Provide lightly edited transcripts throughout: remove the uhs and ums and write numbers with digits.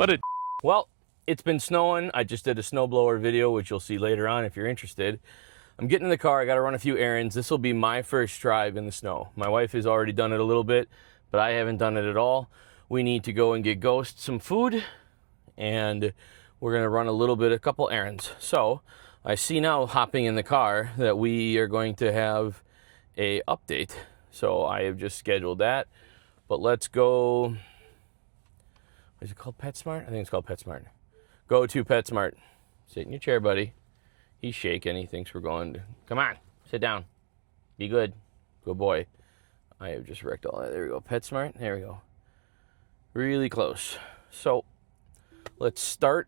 What a well, it's been snowing. I just did a snowblower video, which you'll see later on if you're interested. I'm getting in the car. I got to run a few errands. This will be my first drive in the snow. My wife has already done it a little bit, but I haven't done it at all. We need to go and get Ghost some food, and we're going to run a couple errands. So I see now, hopping in the car, that we are going to have a update. So I have just scheduled that. But let's go. Is it called PetSmart? I think it's called PetSmart. Go to PetSmart. Sit in your chair, buddy. He's shaking. He thinks we're going to. Come on, sit down. Be good. Good boy. I have just wrecked all that. There we go. PetSmart. There we go. Really close. So let's start.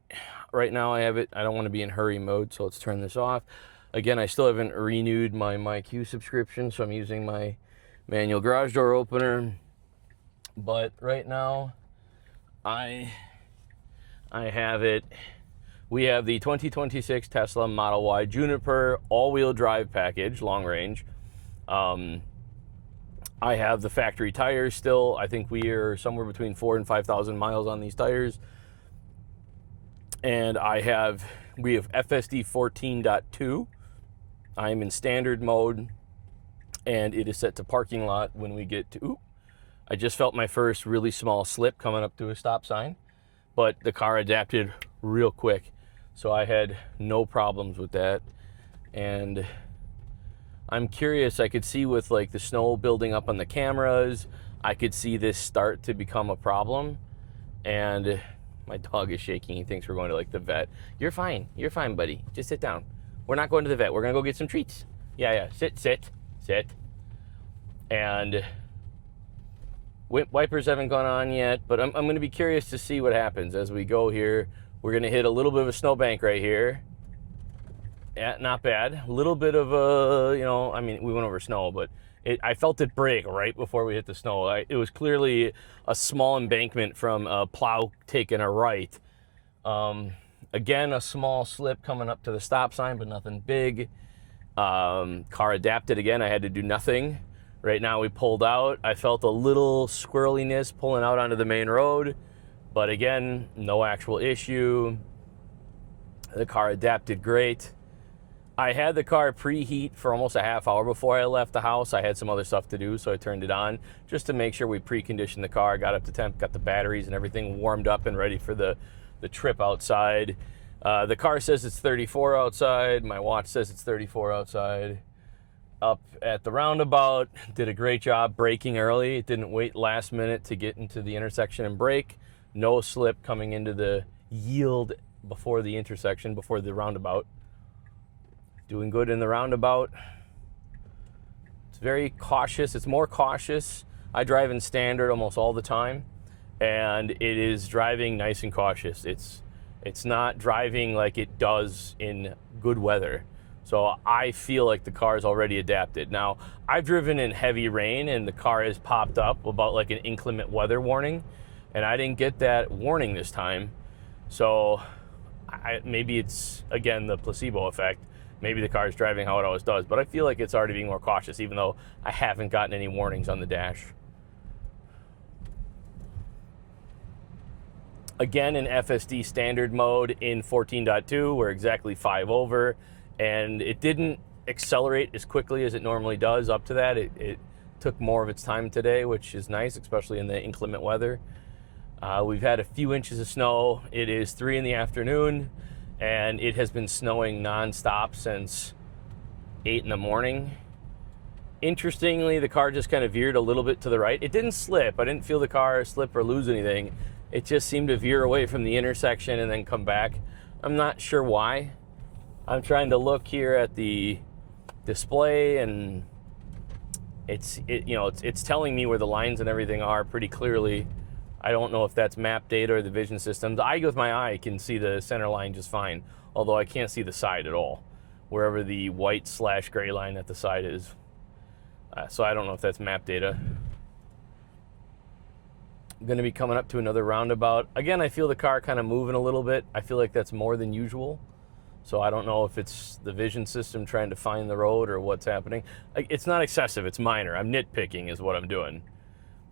Right now I have it. I don't want to be in hurry mode, so let's turn this off. Again, I still haven't renewed my MyQ subscription, so I'm using my manual garage door opener. But right now, I have it. We have the 2026 Tesla Model Y Juniper all-wheel drive package, long range. I have the factory tires still. I think we are somewhere between 4,000 and 5,000 miles on these tires. And we have FSD 14.2. I am in standard mode, and it is set to parking lot when we get to. I just felt my first really small slip coming up to a stop sign, but the car adapted real quick, so I had no problems with that. And I'm curious, I could see with like the snow building up on the cameras, I could see this start to become a problem. And my dog is shaking. He thinks we're going to like the vet. You're fine, buddy. Just sit down. We're not going to the vet. We're gonna go get some treats. Yeah, sit. And wipers haven't gone on yet, but I'm going to be curious to see what happens as we go here. We're going to hit a little bit of a snowbank right here. Yeah, not bad. A little bit of a, I mean, we went over snow, but I felt it break right before we hit the snow. It was clearly a small embankment from a plow taking a right. Again, a small slip coming up to the stop sign, but nothing big. Car adapted again. I had to do nothing. Right now we pulled out. I felt a little squirreliness pulling out onto the main road, but again, no actual issue. The car adapted great. I had the car preheat for almost a half hour before I left the house. I had some other stuff to do, so I turned it on just to make sure we preconditioned the car, got up to temp, got the batteries and everything warmed up and ready for the trip outside. The car says it's 34 outside. My watch says it's 34 outside. Up at the roundabout, did a great job braking early. It didn't wait last minute to get into the intersection and brake. No slip coming into the yield before the intersection, before the roundabout. Doing good in the roundabout. It's very cautious. It's more cautious. I drive in standard almost all the time, and it is driving nice and cautious. It's not driving like it does in good weather. So I feel like the car is already adapted. Now, I've driven in heavy rain and the car has popped up about like an inclement weather warning, and I didn't get that warning this time. So maybe it's, again, the placebo effect. Maybe the car is driving how it always does, but I feel like it's already being more cautious, even though I haven't gotten any warnings on the dash. Again, in FSD standard mode in 14.2, we're exactly 5 over. And it didn't accelerate as quickly as it normally does up to that. It took more of its time today, which is nice, especially in the inclement weather. We've had a few inches of snow. It is 3 in the afternoon, and it has been snowing nonstop since 8 in the morning. Interestingly, the car just kind of veered a little bit to the right. It didn't slip. I didn't feel the car slip or lose anything. It just seemed to veer away from the intersection and then come back. I'm not sure why. I'm trying to look here at the display, and it's telling me where the lines and everything are pretty clearly. I don't know if that's map data or the vision systems. With my eye can see the center line just fine, although I can't see the side at all, wherever the white/gray line at the side is. So I don't know if that's map data. I'm going to be coming up to another roundabout. Again, I feel the car kind of moving a little bit. I feel like that's more than usual. So I don't know if it's the vision system trying to find the road or what's happening. It's not excessive, it's minor. I'm nitpicking is what I'm doing.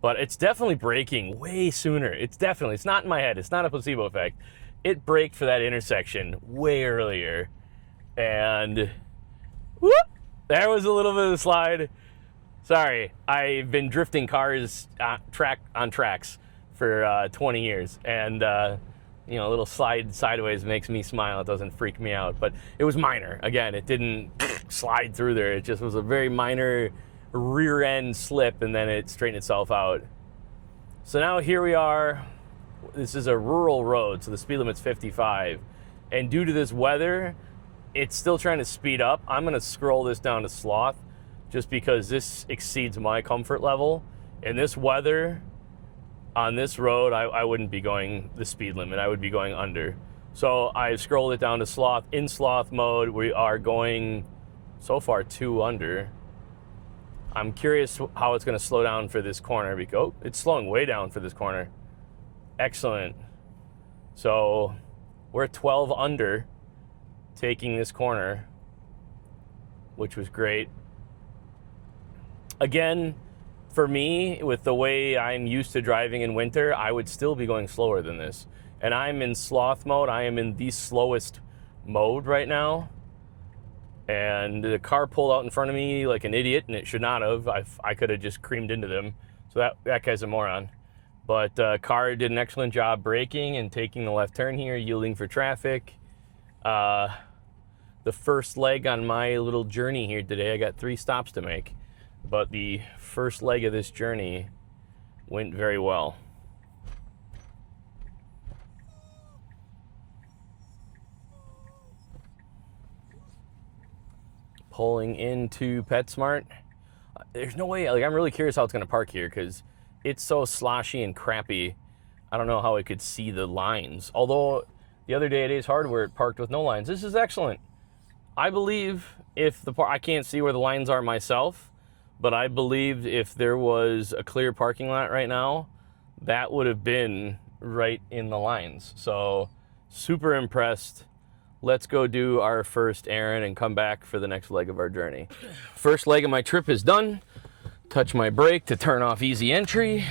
but it's definitely braking way sooner. It's not in my head. It's not a placebo effect. It braked for that intersection way earlier. And whoop, there was a little bit of a slide. Sorry, I've been drifting cars on tracks for 20 years. And, you know, a little slide sideways makes me smile. It doesn't freak me out. But it was minor. Again, it didn't slide through there. It just was a very minor rear end slip, and then it straightened itself out. So now here we are. This is a rural road, so the speed limit's 55. And due to this weather, it's still trying to speed up. I'm going to scroll this down to sloth just because this exceeds my comfort level. In this weather, on this road, I wouldn't be going the speed limit. I would be going under. So I scrolled it down to sloth. In sloth mode, we are going so far 2 under. I'm curious how it's going to slow down for this corner. Because, oh, it's slowing way down for this corner. Excellent. So we're 12 under taking this corner, which was great. Again, for me, with the way I'm used to driving in winter, I would still be going slower than this. And I'm in sloth mode. I am in the slowest mode right now. And the car pulled out in front of me like an idiot, and it should not have. I could have just creamed into them. So that guy's a moron. But car did an excellent job braking and taking the left turn here, yielding for traffic. The first leg on my little journey here today, I got 3 stops to make. But the first leg of this journey went very well. Pulling into PetSmart. There's no way, like, I'm really curious how it's going to park here because it's so sloshy and crappy. I don't know how it could see the lines. Although the other day at Ace Hardware, it parked with no lines. This is excellent. I believe if I can't see where the lines are myself, but I believe if there was a clear parking lot right now, that would have been right in the lines. So super impressed. Let's go do our first errand and come back for the next leg of our journey. First leg of my trip is done. Touch my brake to turn off easy entry.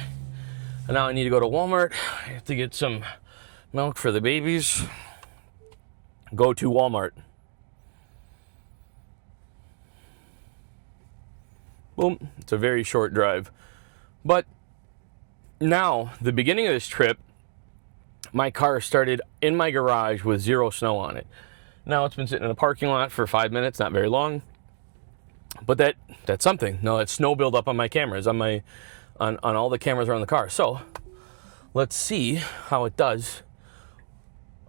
And now I need to go to Walmart. I have to get some milk for the babies. Go to Walmart. Boom. It's a very short drive. But now, the beginning of this trip, my car started in my garage with 0 snow on it. Now it's been sitting in a parking lot for 5 minutes, not very long. But that's something. No, it's snow buildup on my cameras, on all the cameras around the car. So let's see how it does.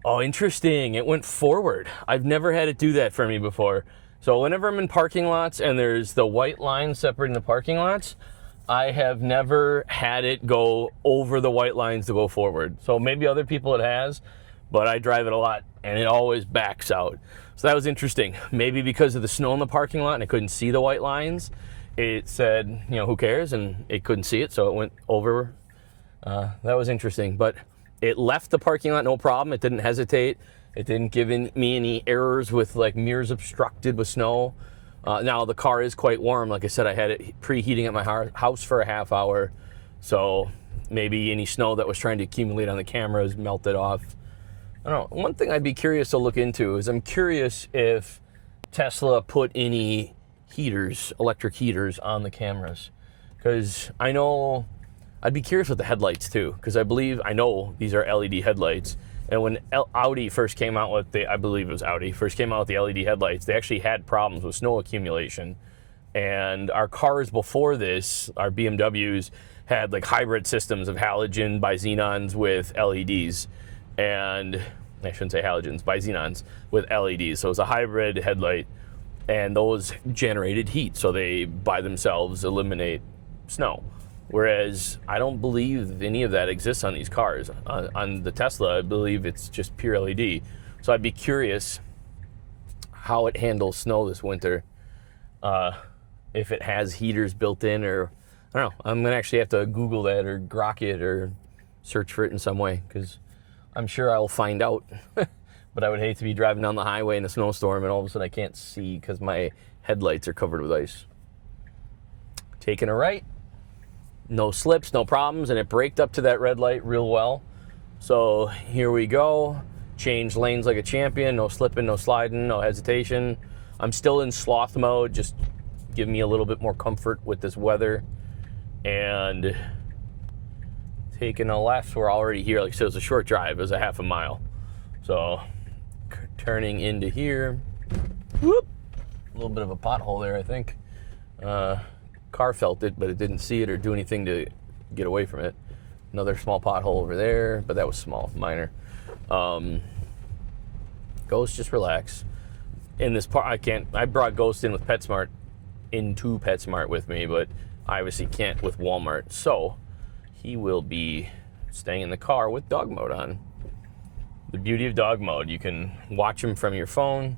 Oh, interesting. It went forward. I've never had it do that for me before. So whenever I'm in parking lots and there's the white line separating the parking lots, I have never had it go over the white lines to go forward. So maybe other people it has, but I drive it a lot and it always backs out. So that was interesting. Maybe because of the snow in the parking lot and I couldn't see the white lines, it said, you know, who cares? And it couldn't see it, so it went over. That was interesting. But it left the parking lot, no problem. It didn't hesitate. It didn't give me any errors with like mirrors obstructed with snow. Now the car is quite warm. Like I said, I had it preheating at my house for a half hour. So maybe any snow that was trying to accumulate on the cameras melted off. I don't know. One thing I'd be curious to look into is I'm curious if Tesla put any heaters, electric heaters on the cameras. Because I know, I'd be curious with the headlights too. Because I know these are LED headlights. And when Audi first came out with I believe it was Audi, first came out with the LED headlights, they actually had problems with snow accumulation. And our cars before this, our BMWs, had like hybrid systems of halogen bi-xenons with LEDs. And I shouldn't say halogens, bi-xenons with LEDs. So it was a hybrid headlight, and those generated heat. So they, by themselves, eliminate snow. Whereas I don't believe any of that exists on these cars. On the Tesla, I believe it's just pure LED. So I'd be curious how it handles snow this winter. If it has heaters built in, or I don't know. I'm gonna actually have to Google that or grok it or search for it in some way, because I'm sure I'll find out. But I would hate to be driving down the highway in a snowstorm and all of a sudden I can't see because my headlights are covered with ice. Taking a right. no slips, no problems, and it braked up to that red light real well. So here we go. Change lanes like a champion, no slipping, no sliding, no hesitation. I'm still in sloth mode, just give me a little bit more comfort with this weather. And taking a left, we're already here. Like I said, it was a short drive, it was a half a mile. So turning into here, whoop, a little bit of a pothole there, I think. Car felt it, but it didn't see it or do anything to get away from it. Another small pothole over there, but that was small, minor. Ghost, just relax. In this part, I brought Ghost in with PetSmart, into PetSmart with me, but I obviously can't with Walmart. So he will be staying in the car with dog mode on. The beauty of dog mode, you can watch him from your phone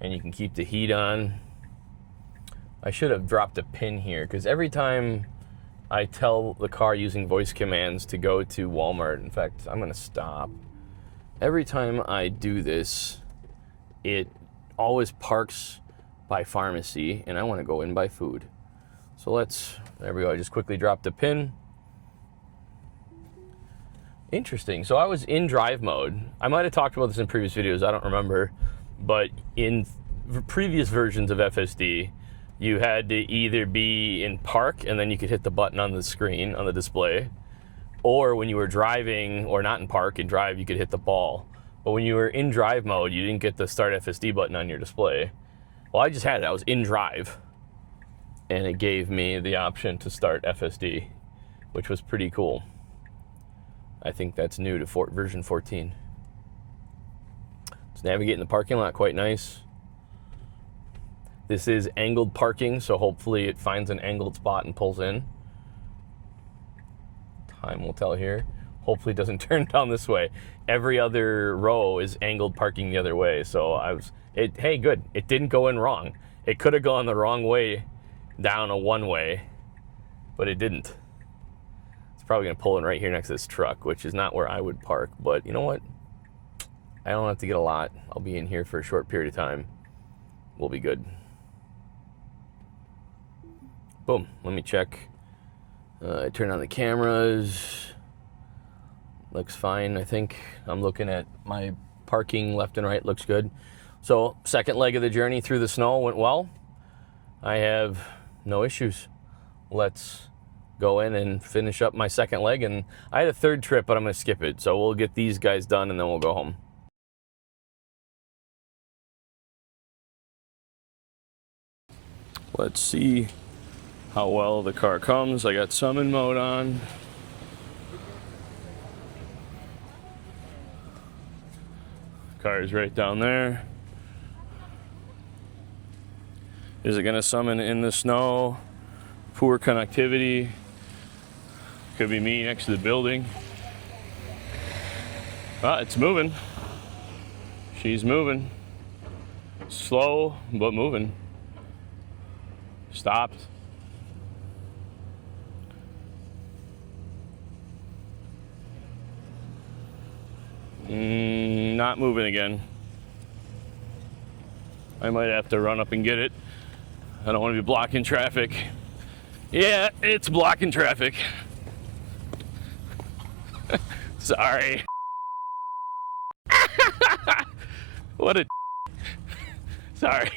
and you can keep the heat on. I should have dropped a pin here because every time I tell the car using voice commands to go to Walmart, in fact, I'm gonna stop. Every time I do this, it always parks by pharmacy and I wanna go in by food. So there we go, I just quickly dropped a pin. Interesting, so I was in drive mode. I might have talked about this in previous videos, I don't remember, but in previous versions of FSD, you had to either be in park and then you could hit the button on the screen, on the display, or when you were driving or not in park and drive, you could hit the ball. But when you were in drive mode, you didn't get the start FSD button on your display. Well, I just had it, I was in drive, and it gave me the option to start FSD, which was pretty cool. I think that's new to version 14. Let's navigate in the parking lot, quite nice. This is angled parking, so hopefully it finds an angled spot and pulls in. Time will tell here. Hopefully it doesn't turn down this way. Every other row is angled parking the other way, so hey, good. It didn't go in wrong. It could have gone the wrong way down a one-way, but it didn't. It's probably gonna pull in right here next to this truck, which is not where I would park, but you know what? I don't have to get a lot. I'll be in here for a short period of time. We'll be good. Boom, let me check. I turn on the cameras. Looks fine, I think. I'm looking at my parking left and right, looks good. So, second leg of the journey through the snow went well. I have no issues. Let's go in and finish up my second leg. And I had a third trip, but I'm gonna skip it. So we'll get these guys done and then we'll go home. Let's see how well the car comes. I got summon mode on. Car is right down there. Is it gonna summon in the snow? Poor connectivity. Could be me next to the building. Ah, it's moving. She's moving. Slow, but moving. Stopped. Not moving again. I might have to run up and get it. I don't want to be blocking traffic. Yeah, it's blocking traffic. Sorry. What a sorry.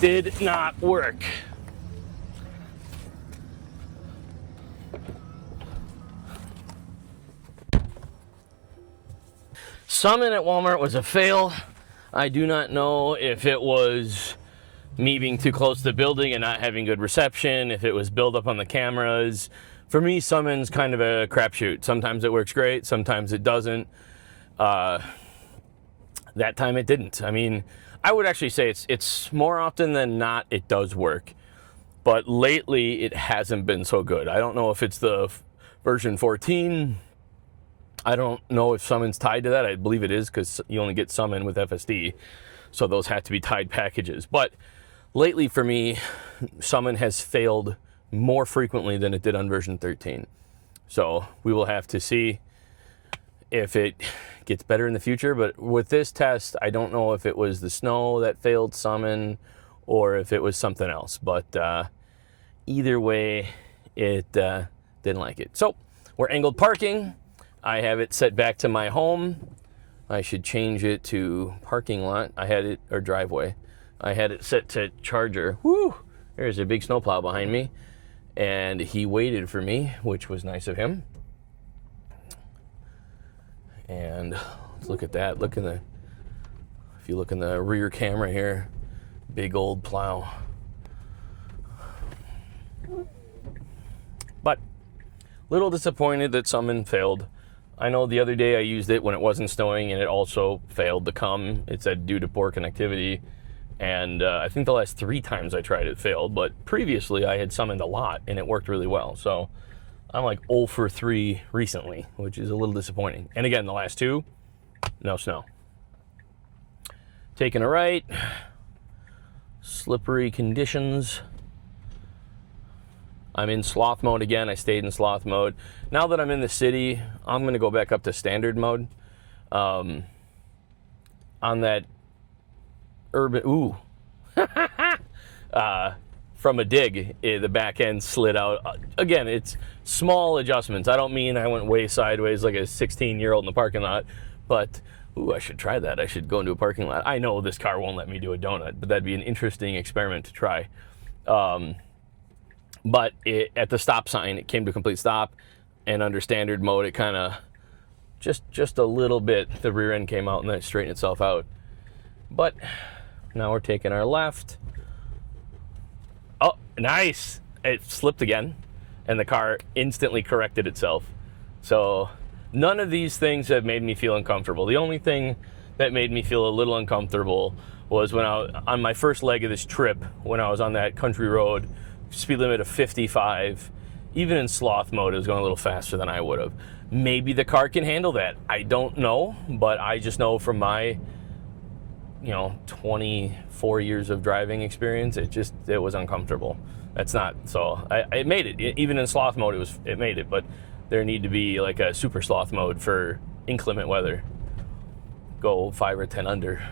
Did not work. Summon at Walmart was a fail. I do not know if it was me being too close to the building and not having good reception, if it was build up on the cameras. For me, summon's kind of a crapshoot. Sometimes it works great, sometimes it doesn't. That time it didn't. I mean, I would actually say it's more often than not it does work. But lately it hasn't been so good. I don't know if it's the version 14. I don't know if summon's tied to that. I believe it is because you only get summon with FSD. So those have to be tied packages. But lately for me, summon has failed more frequently than it did on version 13. So we will have to see if it gets better in the future. But with this test, I don't know if it was the snow that failed summon or if it was something else. But either way, it didn't like it. So we're angled parking. I have it set back to my home. I should change it to parking lot. I had it, or driveway. I had it set to charger. Woo! There's a big snowplow behind me. And he waited for me, which was nice of him. And let's look at that. If you look in the rear camera here, big old plow. But little disappointed that Summon failed. I know the other day I used it when it wasn't snowing and it also failed to come. It said due to poor connectivity. And I think the last 3 times I tried it failed, but previously I had summoned a lot and it worked really well. So I'm like 0 for 3 recently, which is a little disappointing. And again, the last 2, no snow. Taking a right, slippery conditions. I'm in sloth mode again. I stayed in sloth mode. Now that I'm in the city, I'm gonna go back up to standard mode. On that urban, from a dig, the back end slid out. Again, it's small adjustments. I don't mean I went way sideways like a 16-year-old in the parking lot, but I should try that. I should go into a parking lot. I know this car won't let me do a donut, but that'd be an interesting experiment to try. But at the stop sign, it came to a complete stop, and under standard mode, it kind of just a little bit, the rear end came out and then it straightened itself out. But now we're taking our left. Oh, nice. It slipped again, and the car instantly corrected itself. So none of these things have made me feel uncomfortable. The only thing that made me feel a little uncomfortable was when on my first leg of this trip, when I was on that country road, speed limit of 55. Even in sloth mode, it was going a little faster than I would have. Maybe the car can handle that. I don't know, but I just know from my 24 years of driving experience, it was uncomfortable. That's not, so it made it. Even in sloth mode, it made it, but there need to be like a super sloth mode for inclement weather. Go 5 or 10 under.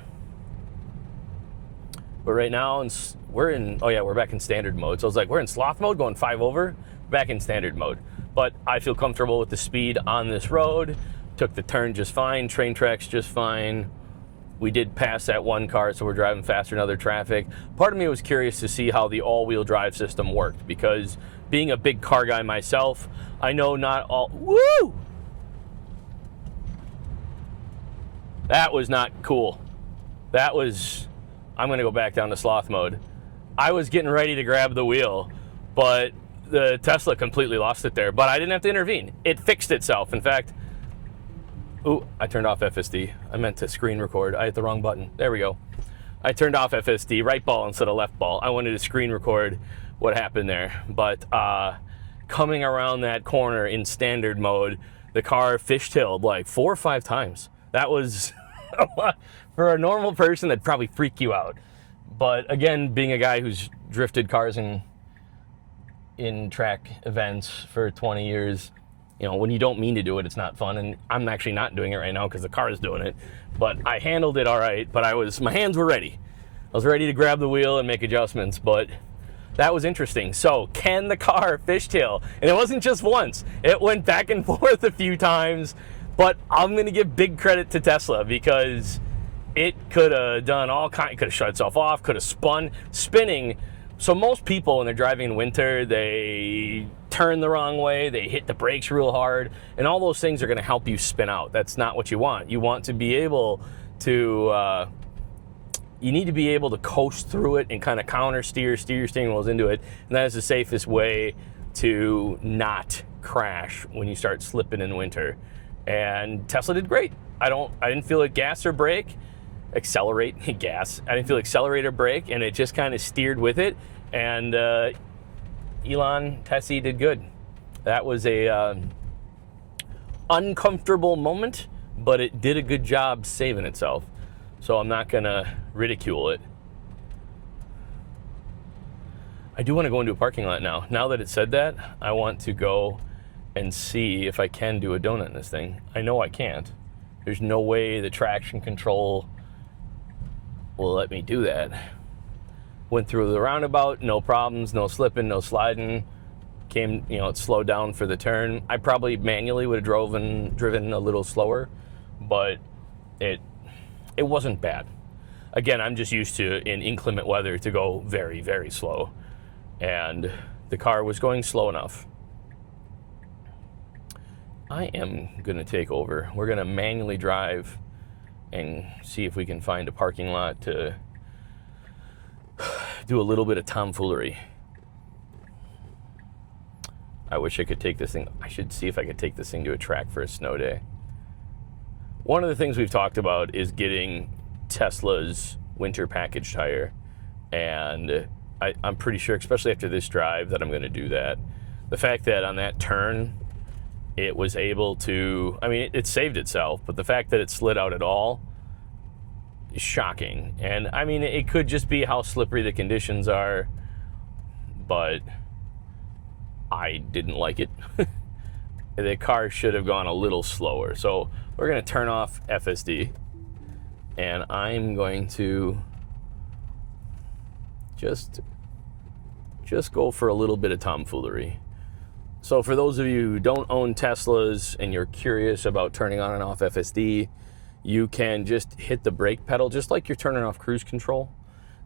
But right now, we're back in standard mode. So it's like, we're in sloth mode, going 5 over, back in standard mode. But I feel comfortable with the speed on this road. Took the turn just fine, train tracks just fine. We did pass that one car, so we're driving faster in other traffic. Part of me was curious to see how the all-wheel drive system worked, because being a big car guy myself, I know not all... Woo! That was not cool. I'm gonna go back down to sloth mode. I was getting ready to grab the wheel, but the Tesla completely lost it there. But I didn't have to intervene. It fixed itself. In fact, I turned off FSD. I meant to screen record. I hit the wrong button. There we go. I turned off FSD, right ball instead of left ball. I wanted to screen record what happened there. But coming around that corner in standard mode, the car fishtailed like 4 or 5 times. That was a lot. For a normal person, that'd probably freak you out. But again, being a guy who's drifted cars in track events for 20 years, when you don't mean to do it, it's not fun. And I'm actually not doing it right now because the car is doing it. But I handled it all right. But my hands were ready. I was ready to grab the wheel and make adjustments. But that was interesting. So can the car fishtail? And it wasn't just once. It went back and forth a few times. But I'm going to give big credit to Tesla, because it could have done all kinds. It could have shut itself off, could have spinning. So most people, when they're driving in winter, they turn the wrong way, they hit the brakes real hard, and all those things are going to help you spin out. That's not what you want. You want to be able to, you need to be able to coast through it and kind of steer your steering wheels into it, and that is the safest way to not crash when you start slipping in winter. And Tesla did great. I didn't feel it gas or brake. Gas. I didn't feel accelerate or brake, and it just kind of steered with it. And Tessie did good. That was a uncomfortable moment, but it did a good job saving itself. So I'm not gonna ridicule it. I do want to go into a parking lot now. Now that it said that, I want to go and see if I can do a donut in this thing. I know I can't. There's no way the traction control will let me do that. Went through the roundabout, no problems, no slipping, no sliding. Came, it slowed down for the turn. I probably manually would have driven a little slower, but it wasn't bad. Again, I'm just used to, in inclement weather, to go very, very slow. And the car was going slow enough. I am going to take over. We're going to manually drive and see if we can find a parking lot to do a little bit of tomfoolery. I wish I could take this thing. I should see if I could take this thing to a track for a snow day. One of the things we've talked about is getting Tesla's winter package tire. And I'm pretty sure, especially after this drive, that I'm going to do that. The fact that on that turn, it was able to, it saved itself, but the fact that it slid out at all is shocking. And it could just be how slippery the conditions are, but I didn't like it. The car should have gone a little slower. So we're going to turn off FSD, and I'm going to just go for a little bit of tomfoolery. So for those of you who don't own Teslas and you're curious about turning on and off FSD, you can just hit the brake pedal just like you're turning off cruise control.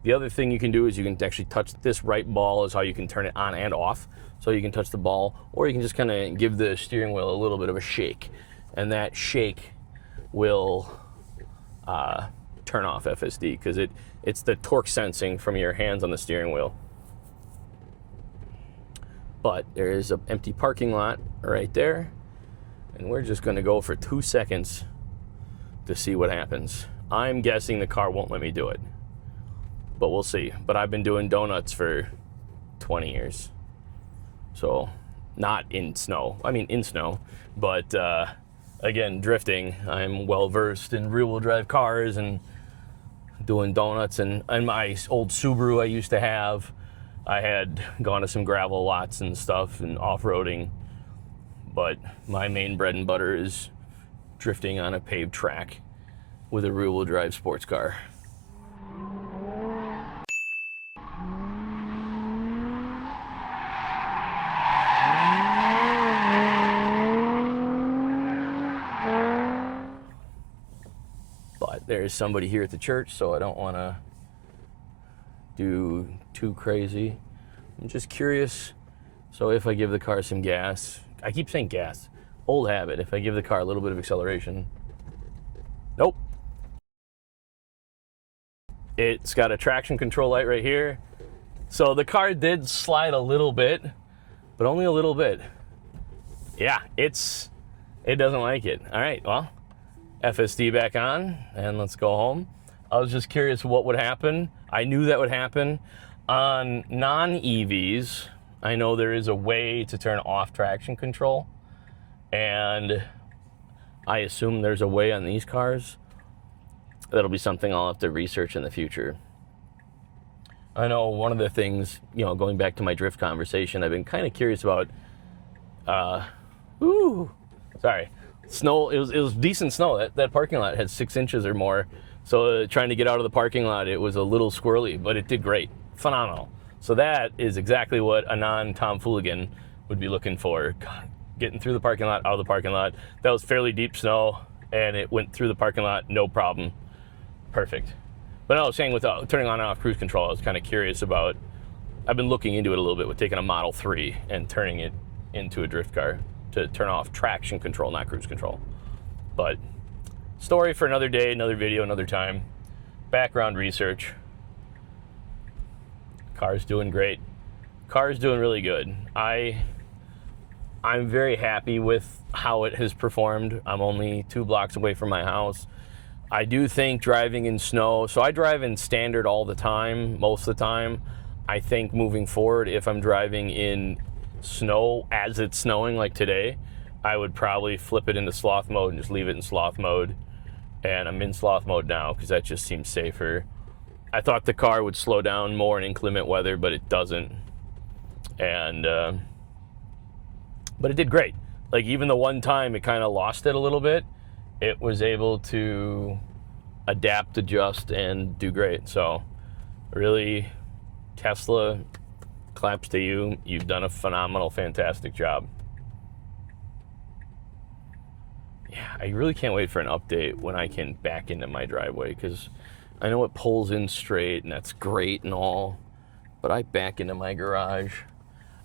The other thing you can do is you can actually touch this right ball is how you can turn it on and off. So you can touch the ball, or you can just kind of give the steering wheel a little bit of a shake, and that shake will turn off FSD because it's the torque sensing from your hands on the steering wheel. But there is an empty parking lot right there, and we're just going to go for 2 seconds to see what happens. I'm guessing the car won't let me do it, but we'll see. But I've been doing donuts for 20 years, so not in snow. In snow, but again, drifting. I'm well versed in rear-wheel drive cars and doing donuts. And my old Subaru I used to have, I had gone to some gravel lots and stuff and off-roading, but my main bread and butter is drifting on a paved track with a rear-wheel drive sports car. But there's somebody here at the church, so I don't want to do too crazy. I'm just curious. So if I give the car some gas, I keep saying gas, old habit. If I give the car a little bit of acceleration, nope. It's got a traction control light right here. So the car did slide a little bit, but only a little bit. Yeah, it doesn't like it. All right, well, FSD back on, and let's go home. I was just curious what would happen. I knew that would happen. On non-EVs, I know there is a way to turn off traction control, and I assume there's a way on these cars. That'll be something I'll have to research in the future. I know one of the things, going back to my drift conversation, I've been kind of curious about, snow. It was decent snow. That parking lot had 6 inches or more. So trying to get out of the parking lot, it was a little squirrely, but it did great. Phenomenal. So that is exactly what a non-Tom Fooligan would be looking for. God, getting through the parking lot, out of the parking lot. That was fairly deep snow, and it went through the parking lot, no problem. Perfect. But I was saying with turning on and off cruise control, I was kind of curious about, I've been looking into it a little bit with taking a Model 3 and turning it into a drift car to turn off traction control, not cruise control. But story for another day, another video, another time. Background research. Car's doing great. Car's doing really good. I'm very happy with how it has performed. I'm only 2 blocks away from my house. I do think driving in snow, so I drive in standard all the time, most of the time. I think moving forward, if I'm driving in snow as it's snowing like today, I would probably flip it into sloth mode and just leave it in sloth mode. And I'm in sloth mode now because that just seems safer. I thought the car would slow down more in inclement weather, but it doesn't. And but it did great. Like, even the one time it kind of lost it a little bit, it was able to adapt, adjust, and do great. So really, Tesla, claps to you. You've done a phenomenal, fantastic job. Yeah, I really can't wait for an update when I can back into my driveway, because I know it pulls in straight and that's great and all, but I back into my garage.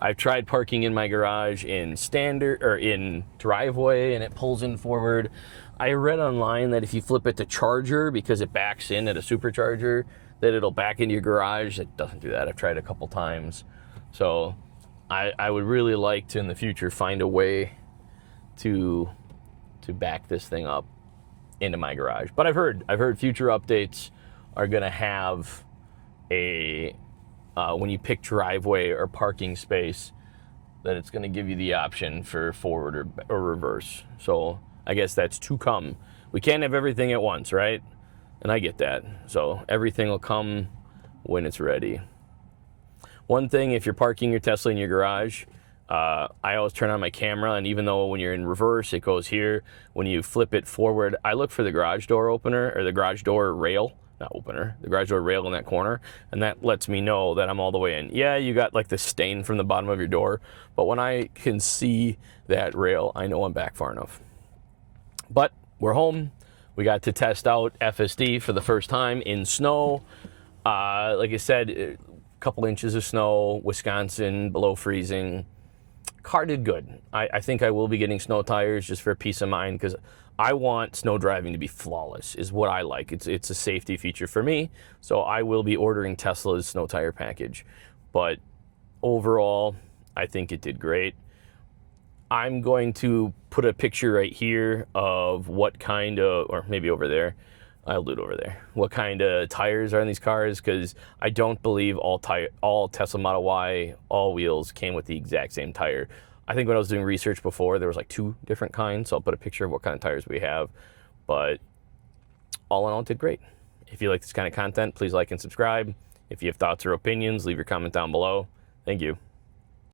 I've tried parking in my garage in standard or in driveway and it pulls in forward. I read online that if you flip it to charger, because it backs in at a supercharger, that it'll back into your garage. It doesn't do that. I've tried a couple times. So I would really like to in the future find a way to back this thing up into my garage. But I've heard future updates are gonna have a when you pick driveway or parking space, that it's gonna give you the option for forward or reverse. So I guess that's to come. We can't have everything at once, right? And I get that. So everything will come when it's ready. One thing, if you're parking your Tesla in your garage, I always turn on my camera, and even though when you're in reverse, it goes here, when you flip it forward, I look for the garage door opener, or the garage door rail, not opener, the garage door rail in that corner, and that lets me know that I'm all the way in. Yeah, you got like the stain from the bottom of your door, but when I can see that rail, I know I'm back far enough. But we're home. We got to test out FSD for the first time in snow. Like I said, a couple inches of snow, Wisconsin, below freezing. Car did good. I think I will be getting snow tires just for peace of mind, because I want snow driving to be flawless, is what I like. It's a safety feature for me, so I will be ordering Tesla's snow tire package. But overall, I think it did great. I'm going to put a picture right here of what kind of, or maybe over there, I'll do it over there, what kind of tires are in these cars, because I don't believe all Tesla Model Y all-wheels came with the exact same tire. I think when I was doing research before, there was like 2 different kinds, so I'll put a picture of what kind of tires we have. But all in all, it did great. If you like this kind of content, please like and subscribe. If you have thoughts or opinions, leave your comment down below. Thank you.